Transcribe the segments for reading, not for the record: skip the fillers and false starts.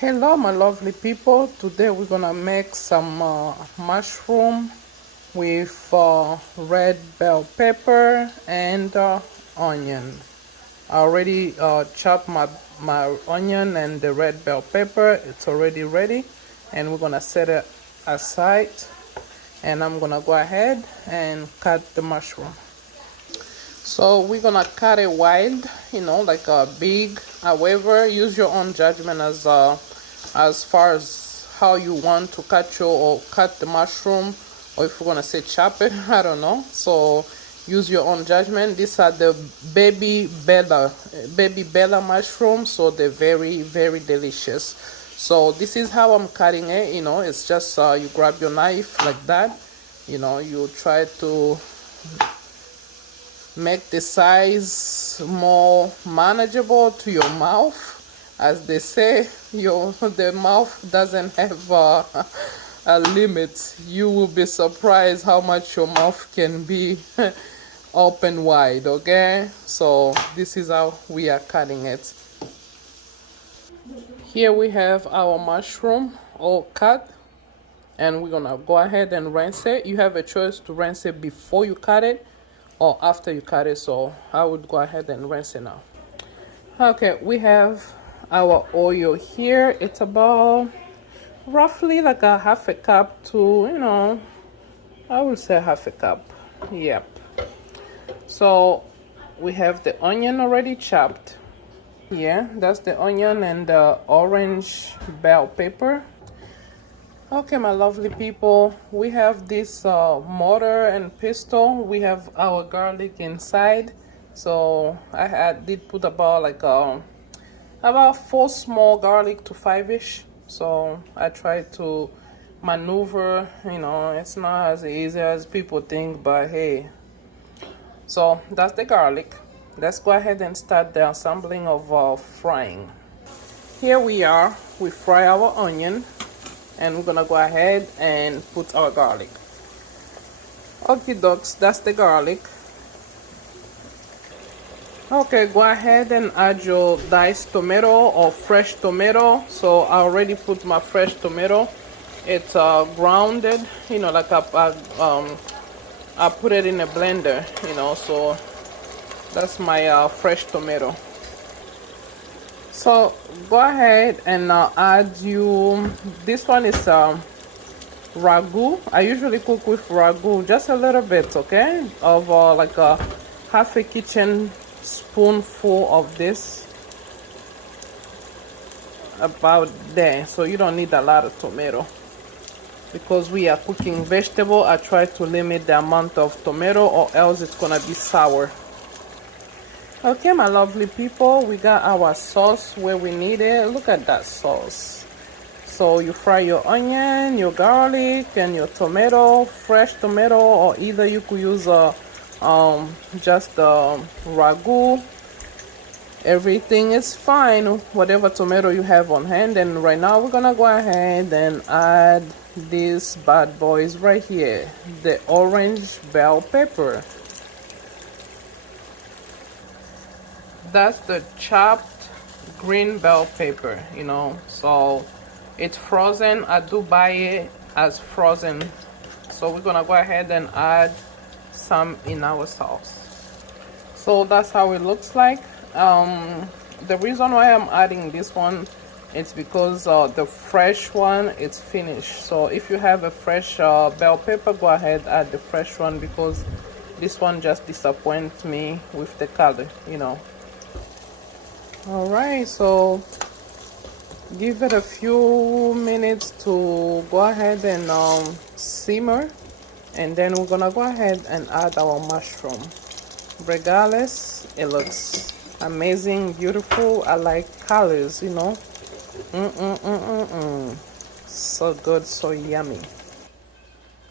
Hello my lovely people, today we're gonna make some mushroom with red bell pepper and onion. I already chopped my onion and the red bell pepper. It's already ready and we're gonna set it aside, and I'm gonna go ahead and cut the mushroom. So we're gonna cut it wide, like a big. However, use your own judgment as far as how you want to cut the mushroom, or if you're gonna say chop it, I don't know. So use your own judgment. These are the baby bella mushrooms, so they're very very delicious. So this is how I'm cutting it. It's just you grab your knife like that. You try to make the size more manageable to your mouth. As they say, the mouth doesn't have a limit. You will be surprised how much your mouth can be open wide. Okay, so this is how we are cutting it. Here we have our mushroom all cut, and we're gonna go ahead and rinse it. You have a choice to rinse it before you cut it or after you cut it, so I would go ahead and rinse it now. Okay, we have our oil here. It's about roughly like a half a cup to, I would say half a cup. Yep. So we have the onion already chopped. Yeah, that's the onion and the orange bell pepper. Okay, my lovely people, we have this mortar and pestle. We have our garlic inside. So I did put about 4 small garlic to 5-ish. So I tried to maneuver. It's not as easy as people think, but hey. So that's the garlic. Let's go ahead and start the assembling of frying. Here we are. We fry our onion, and we're gonna go ahead and put our garlic. Okay, ducks, that's the garlic. Okay, go ahead and add your diced tomato or fresh tomato. So I already put my fresh tomato. It's grounded, like I put it in a blender, so that's my fresh tomato. So go ahead and add this one is ragu. I usually cook with ragu, just a little bit, okay, of like a half a kitchen spoonful of this, about there. So you don't need a lot of tomato because we are cooking vegetable. I try to limit the amount of tomato or else it's gonna be sour. Okay, my lovely people, we got our sauce where we need it. Look at that sauce. So you fry your onion, your garlic, and your tomato, fresh tomato, or either you could use just ragu. Everything is fine, whatever tomato you have on hand. And right now we're gonna go ahead and add these bad boys right here, the orange bell pepper. That's the chopped green bell pepper, so it's frozen. I do buy it as frozen. So we're gonna go ahead and add some in our sauce. So that's how it looks like. The reason why I'm adding this one, it's because the fresh one it's finished. So if you have a fresh bell pepper, go ahead add the fresh one, because this one just disappoints me with the color. Alright, so give it a few minutes to go ahead and simmer, and then we're gonna go ahead and add our mushroom. Regardless, it looks amazing, beautiful. I like colors, so good, so yummy.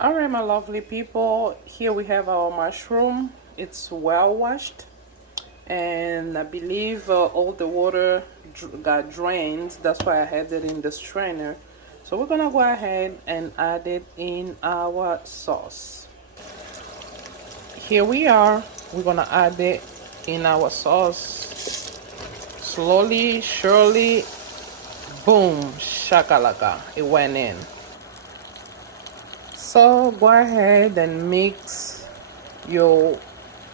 Alright, my lovely people, here we have our mushroom. It's well washed, and I believe all the water got drained. That's why I had it in the strainer. So we're gonna go ahead and add it in our sauce. Here we are. We're gonna add it in our sauce. Slowly, surely, Boom, shakalaka, it went in. So go ahead and mix your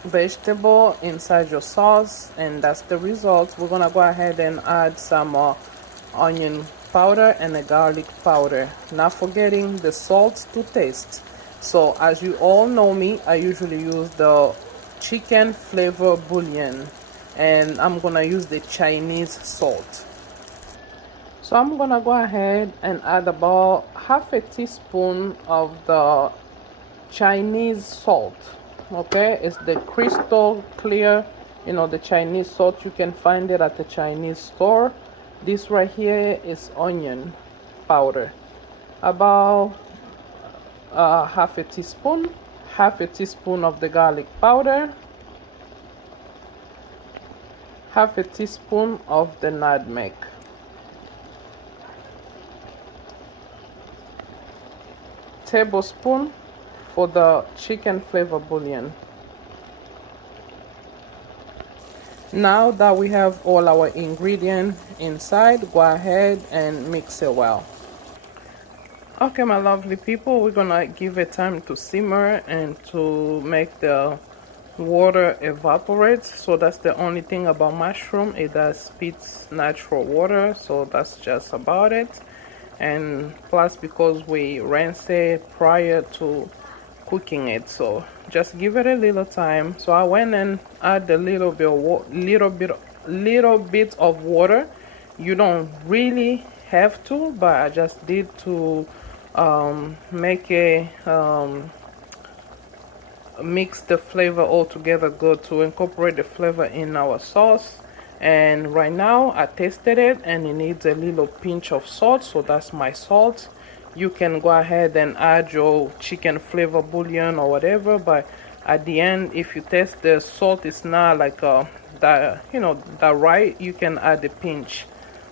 vegetable inside your sauce, and that's the result. We're gonna go ahead and add some onion powder and a garlic powder, not forgetting the salt to taste. So as you all know me, I usually use the chicken flavor bouillon, and I'm gonna use the Chinese salt. So I'm gonna go ahead and add about half a teaspoon of the Chinese salt. Okay, it's the crystal clear, you know, the Chinese salt. You can find it at the Chinese store. This right here is onion powder, about half a teaspoon of the garlic powder, half a teaspoon of the nutmeg, tablespoon for the chicken flavor bouillon. Now that we have all our ingredients inside, go ahead and mix it well. Okay, my lovely people, we're gonna give it time to simmer and to make the water evaporate. So that's the only thing about mushroom, it does spits natural water, so that's just about it. And plus, because we rinse it prior to cooking it, so just give it a little time. So I went and add a little bit of water. You don't really have to, but I just did to make a mix the flavor all together good, to incorporate the flavor in our sauce. And right now I tasted it and it needs a little pinch of salt, so that's my salt. You can go ahead and add your chicken flavor bouillon or whatever, but at the end, if you taste the salt is not like that, you know, that right, you can add a pinch.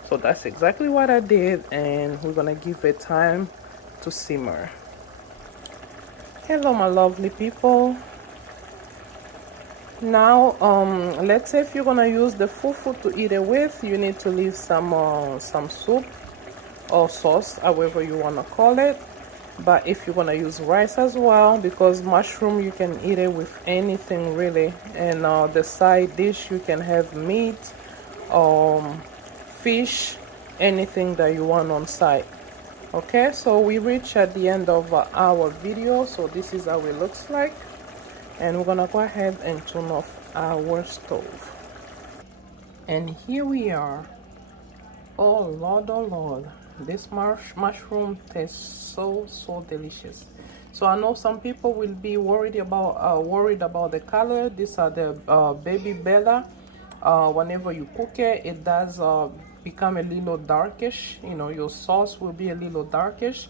So that's exactly what I did, and we're gonna give it time to simmer. Hello my lovely people. Now let's say if you're gonna use the fufu to eat it with, you need to leave some soup or sauce, however you want to call it. But if you're gonna use rice as well, because mushroom you can eat it with anything really, and the side dish you can have meat, fish, anything that you want on side. Okay, so we reach at the end of our video. So this is how it looks like, and we're gonna go ahead and turn off our stove. And here we are. Oh Lord, this mushroom tastes so delicious. So I know some people will be worried about the color. These are the baby bella. Whenever you cook it, it does become a little darkish. You know, your sauce will be a little darkish.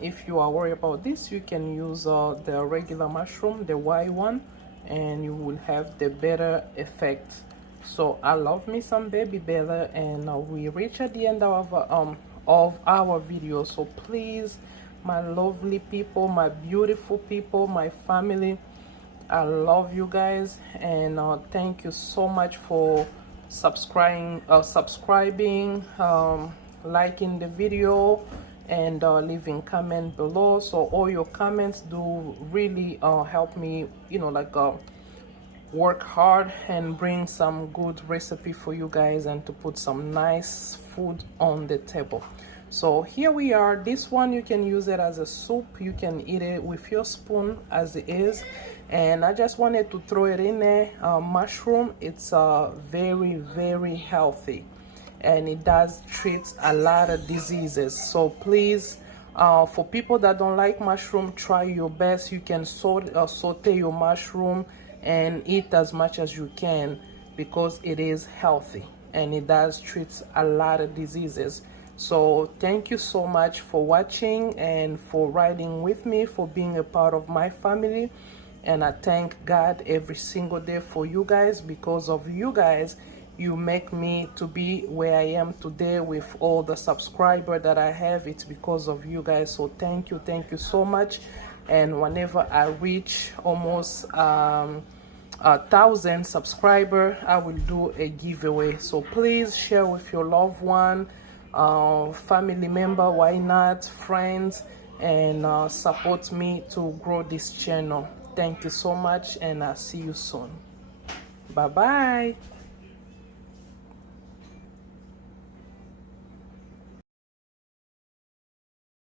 If you are worried about this, you can use the regular mushroom, the white one, and you will have the better effect. So I love me some baby bella, and we reach at the end of our video. So please, my lovely people, my beautiful people, my family, I love you guys, and thank you so much for subscribing, liking the video, and leaving comment below. So all your comments do really help me, you know, like work hard and bring some good recipe for you guys, and to put some nice food on the table. So here we are. This one you can use it as a soup, you can eat it with your spoon as it is, and I just wanted to throw it in there. Mushroom, it's very healthy, and it does treat a lot of diseases. So please, for people that don't like mushroom, try your best. You can saute your mushroom and eat as much as you can, because it is healthy and it does treat a lot of diseases. So thank you so much for watching and for riding with me, for being a part of my family. And I thank God every single day for you guys. Because of you guys, you make me to be where I am today with all the subscribers that I have. It's because of you guys. So thank you so much. And whenever I reach almost 1,000 subscribers, I will do a giveaway. So please share with your loved one, family member, why not friends, and support me to grow this channel. Thank you so much, and I'll see you soon. Bye bye.